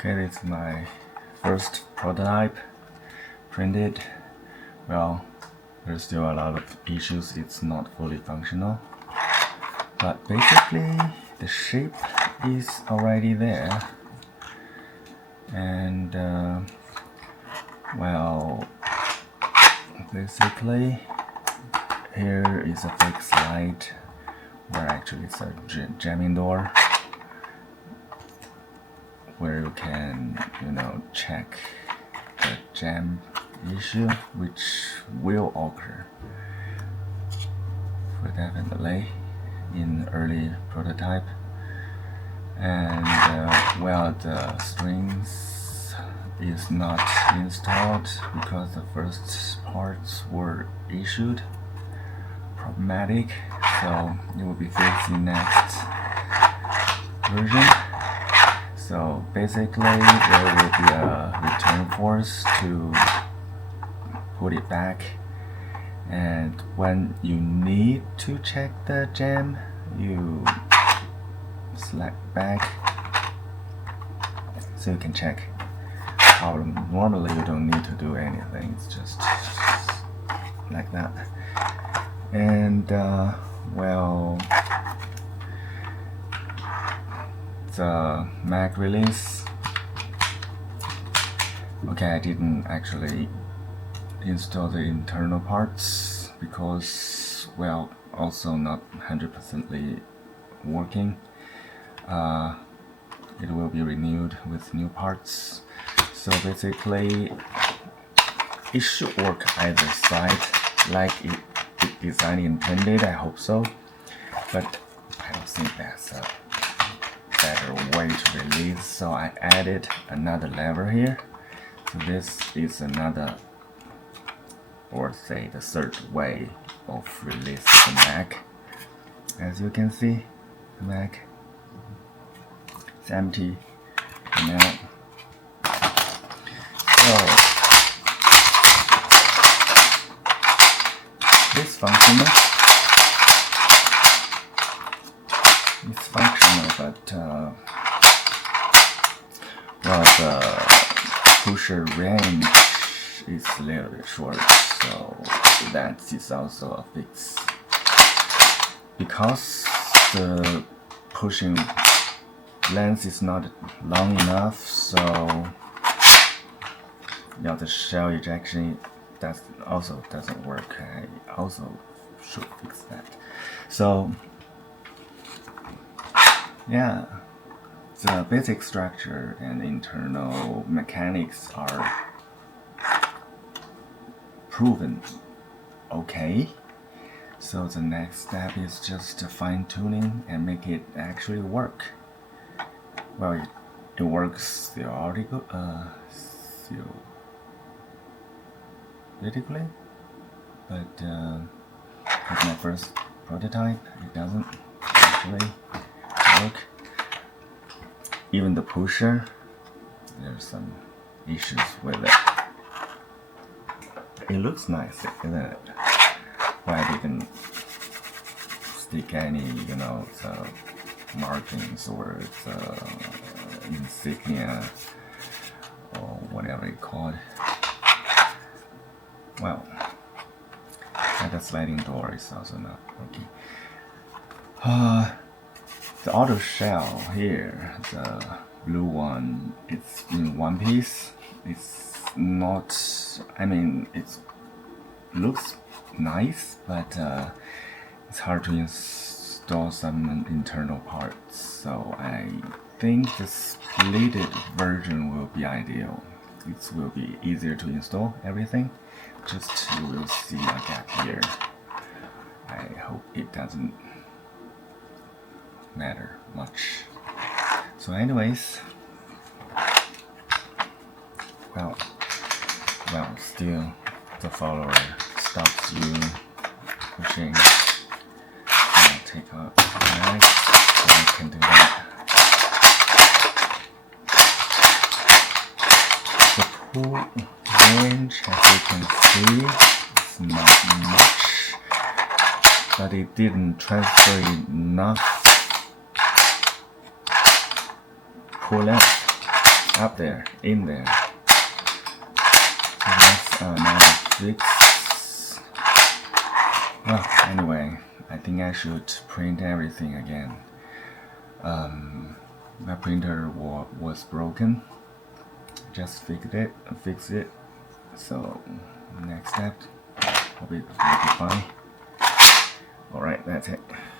Okay, this is my first prototype printed. Well, there's still a lot of issues, it's not fully functional. But basically, the shape is already there. And, well, basically, here is a fake slide where actually it's a jamming door, where you can, check the jam issue, which will occur for definitely in early prototype. And well, the strings is not installed because the first parts were issued problematic, so it will be fixed in next version. So basically there will be a return force to put it back, and when you need to check the jam, you select back so you can check. Normally you don't need to do anything, it's just like that. And well, the Mac release, okay, I didn't actually install the internal parts because, well, also not 100% working. It will be renewed with new parts, so basically it should work either side like it design intended. I hope so, but I don't think that's a better way to release, so I added another lever here. So this is another, or say the third way of release the Mac. As you can see, the Mac is empty now. So it's functional, but well, the pusher range is a little bit short, so that is also a fix. Because the pushing length is not long enough, so yeah, the shell ejection that also doesn't work. I also should fix that. So yeah, the basic structure and internal mechanics are proven okay. So the next step is just fine tuning and make it actually work. Well, it works theoretically, but with my first prototype, it doesn't actually work. Even the pusher, there's some issues with it. It looks nice, isn't it? But I didn't stick any, the markings or the insignia or whatever it's called. Well, and the sliding door is also not working. The auto shell here, the blue one, it's in one piece. It's not, I mean, it looks nice, but it's hard to install some internal parts. So I think the splitted version will be ideal. It will be easier to install everything. Just you will see a gap here. I hope it doesn't matter much. So anyways, well, still the follower stops you pushing. I'll take out the mag so I can do that. The pull range, as you can see, is not much, but it didn't transfer enough pull length up there, in there. So that's another fix. Well, anyway, I think I should print everything again. My printer was broken. Just fix it. So next step will be fine. Alright, that's it.